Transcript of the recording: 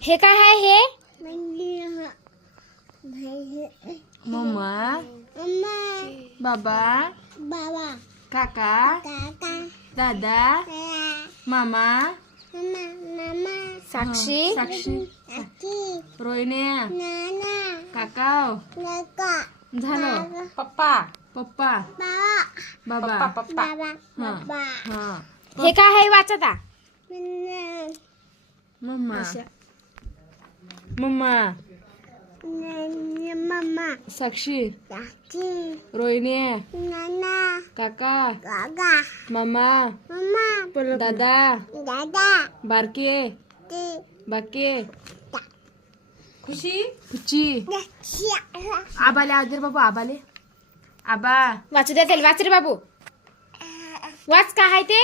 हे काय आहे हे? मम्मा, बाबा, काका, दादा, मामा, साक्षी, साक्षी, रोहिणी, काकाव, झालं, पप्पा पप्पा, बाबा, पप्पा हा हा हे काय आहे वाचता? मम्मा, मम्मा, साक्षी, रोहिणी, काका, मामा, दादा, बारके, बाके, खुशी खुची, आबाले आदर बाबू, आबाले, आबा, वाचू द्या त्याला. वाच रे बाबू, वाच काय आहे ते?